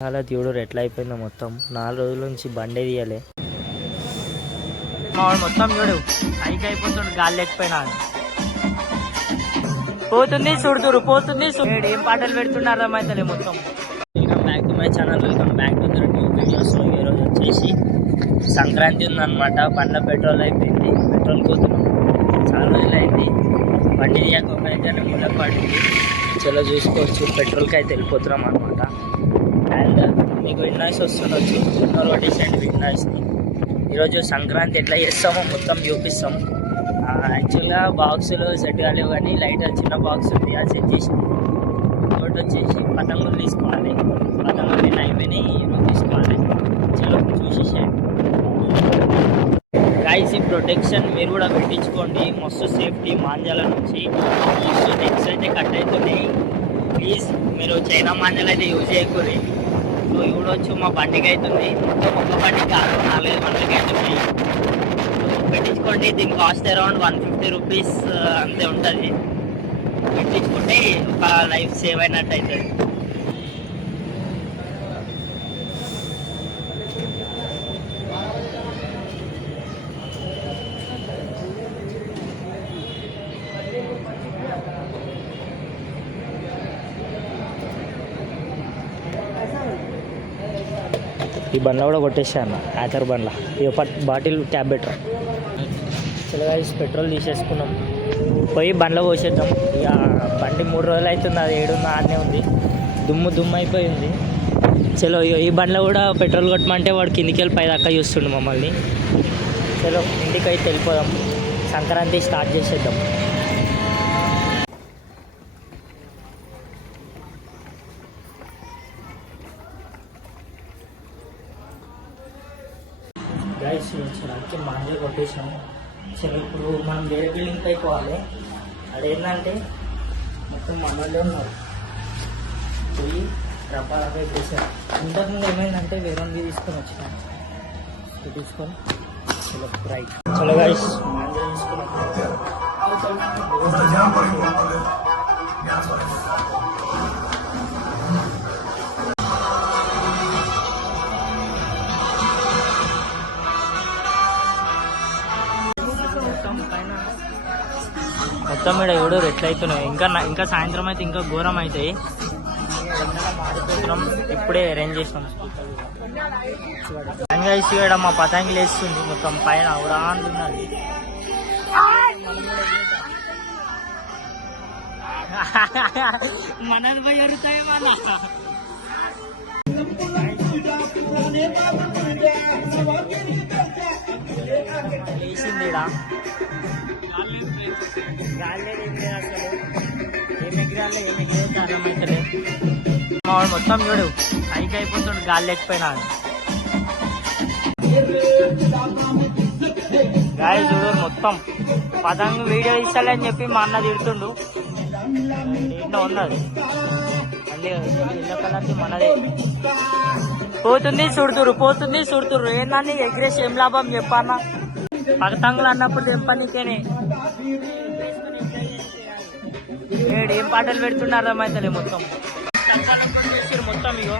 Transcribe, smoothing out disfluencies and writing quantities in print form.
చాలా దేవుడు ఎట్లా అయిపోయిందో మొత్తం 4 రోజుల నుంచి బండే తీయలే. మొత్తం చూడు పైకి అయిపోతుండు గాలి లేకపోయినా పోతుంది చూడుతురు పోతుంది. ఏం పాటలు పెడుతున్నారా మైతలే మొత్తం. Welcome back to my channel, welcome back to new videos. ఈరోజు వచ్చేసి సంక్రాంతి ఉందన్నమాట. బండ్ల పెట్రోల్ అయిపోయింది, పెట్రోల్ కోతున్నాం. చాలా రోజులు అయింది బండి తీయక, ఒక దగ్గర ముళ్ళకు పడింది. చలో చూసుకోవచ్చు, పెట్రోల్కి అయితే వెళ్ళిపోతున్నాం అనమాట. అండ్ మీకు విన్ నాయిస్ వస్తుండొచ్చు, ఇగ్నోర్ కొట్టేసేయండి విన్ నాయిస్ని. ఈరోజు సంక్రాంతి ఎట్లా చేస్తామో మొత్తం చూపిస్తాం. యాక్చువల్గా బాక్సులు సెట్ కాలేవు, కానీ లైట్ చిన్న బాక్స్ ఉంది, అది సెట్ చేసింది. ఇంకోటి వచ్చేసి పతంగులు తీసుకోవాలి, పతంగులు అయిపోయినాయి, ఈరోజు తీసుకోవాలి. చలో చూసేసేయండి. గైస్, ఈ ప్రొటెక్షన్ మీరు కూడా పెట్టించుకోండి, మస్తు సేఫ్టీ. మాంజాల నుంచి మస్తు నెక్స్ట్ అయితే కట్ అవుతున్నాయి. ప్లీజ్ మీరు చైనా మాంజాలు అయితే యూజ్ చేయకూరి. సో ఇవ్వడొచ్చు మా బండికి అవుతుంది, మొత్తం ఒక్క బండికి కాదు 4-5 బండ్లకి అవుతున్నాయి. పెట్టించుకోండి. దీని కాస్ట్ అరౌండ్ 150 రూపీస్ అంతే ఉంటుంది. పెట్టించుకుంటే ఒక లైఫ్ సేవ్ అయినట్టు అవుతుంది. ఈ బండ్ల కూడా కొట్టేసాను, యాకర్ బండ్ల. ఈ బాటిల్ క్యాబ్ బెటర్. చల్లగా పెట్రోల్ తీసేసుకున్నాం, పోయి బండ్లో పోసేద్దాం. ఇక బండి 3 రోజులు అవుతుంది, అది 7 ఆడనే ఉంది, దుమ్ము అయిపోయింది. చలో ఈ బండ్లో కూడా పెట్రోల్ కొట్టమంటే వాడు కిందికి వెళ్ళి పైదాకా చూస్తుండు మమ్మల్ని. చలో ఇంటికి అయితే వెళ్ళిపోదాం, సంక్రాంతి స్టార్ట్ చేసేద్దాం. గైస్ వచ్చి మాంజలు కొట్టేసాం. సరే ఇప్పుడు మనం వేరే బిల్డింగ్కి అయిపోవాలి. అదేంటంటే మొత్తం మనలో ఉన్నారు, పోయి రబ్బాలు పెట్టేసారు. ఇంతకుముందు ఏమైందంటే వేరే తీసుకొని వచ్చినాం, తీసుకొని చలో రైట్. చలో గైస్ మాంజలు తీసుకున్నాం. మొత్తం ఇక్కడ ఎవడో ఎట్లయితున్నాయి. ఇంకా సాయంత్రం అయితే ఇంకా ఘోరం అవుతాయి. మాడిపోతున్నాం, ఇప్పుడే అరేంజ్ చేసాం. ఇక్కడ మా పతంగి వేస్తుంది మొత్తం పైన కూడా అంటున్నది. మనది పోయి ఎరుగుతాయి మన వేసింది. వాడు మొత్తం చూడు పైకి అయిపోతుండు గాలి లేకపోయినా. గాలి చూడు మొత్తం పతంగు వీడియో ఇస్తాలే అని చెప్పి మా అన్న తిడుతుండు. ఏంటో ఉన్నది మళ్ళీ ఎల్లో కలర్ది మనదే. పోతుంది చూడుతురు ఏందని ఎగ్రేసి ఏం లాభం చెప్పన్న. పతంగులు అన్నప్పుడు తెంపనికేనే ఏం పాటలు పెడుతున్నారా మైతలే మొత్తం. మొత్తం ఇగో